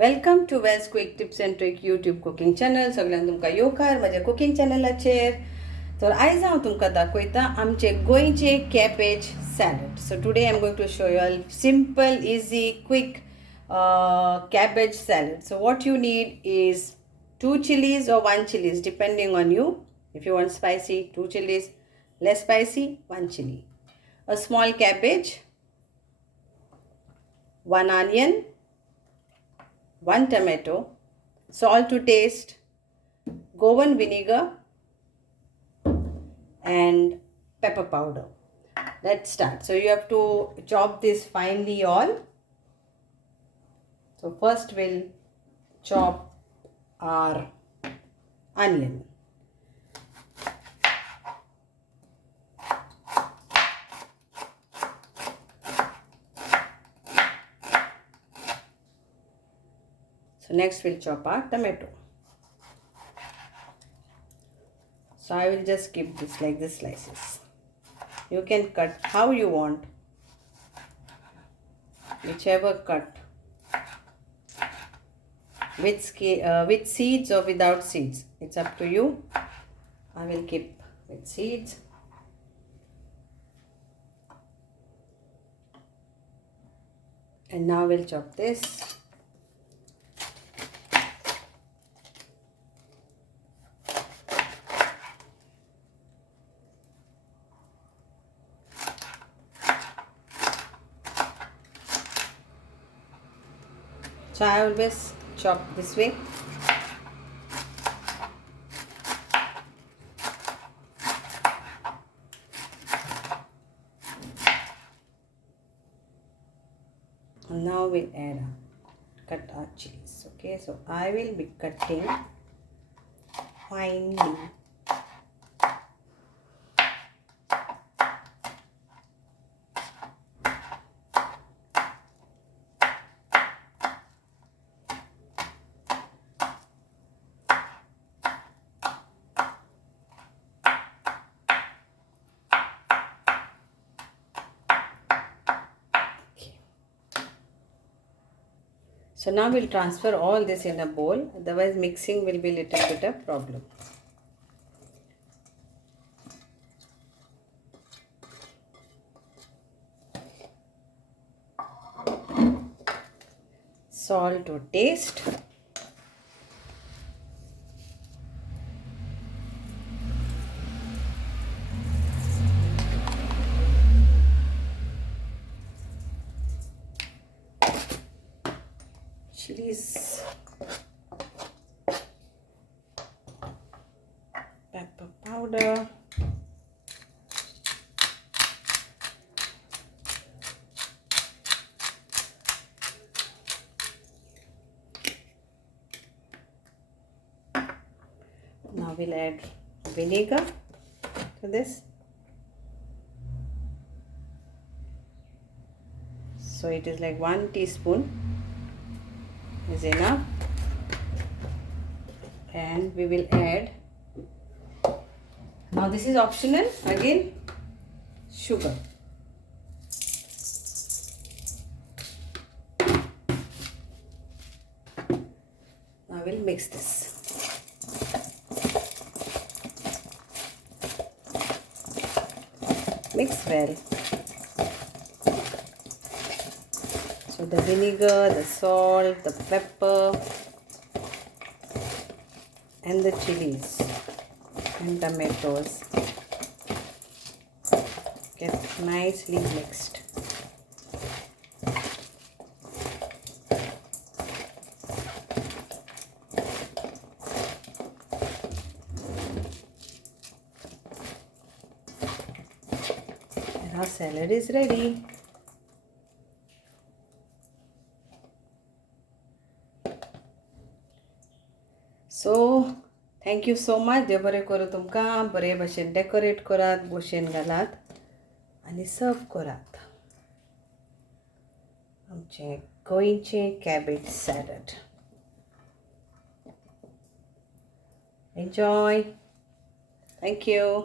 Welcome to veg quick tips and trick YouTube cooking channel. सगळ्यांक तुमकां येवकार म्हज्या कुकिंग चॅनलाचेर. तर आयज हांव तुमकां दाखयता आमचे गोंयचे cabbage salad. So today I am going to show you a simple easy quick cabbage salad. So what you need is 2 chilies or 1 chilies depending on you. If you want spicy, 2 chilies, less spicy, 1 chili. A small cabbage, 1 onion, 1 tomato, salt to taste, Goan vinegar and pepper powder. Let's start. So you have to chop this finely all. So first we'll chop our onion. So next we'll chop our tomato. So I will just keep this like this slices. You can cut how you want, whichever cut, with seeds or without seeds. It's up to you. I will keep with seeds. And now we'll chop this. So I always chop this way. And now we'll cut our chilies. Okay, so I will be cutting finely. So now we'll transfer all this in a bowl, otherwise mixing will be little bit a problem. Salt to taste. Chilies, pepper powder, now we'll add vinegar to this. So it is like 1 teaspoon is enough, and we will add, now this is optional, again sugar. Now we'll mix this. Mix well. So the vinegar, the salt, the pepper and the chilies and tomatoes get nicely mixed. And our salad is ready. So thank you so much. देव बरें करूं तुमकां. बरे भाशेन decorate करात, भशेन घालात आनी सर्व करात आमचें गोंयचें cabbage salad. Enjoy. Thank you.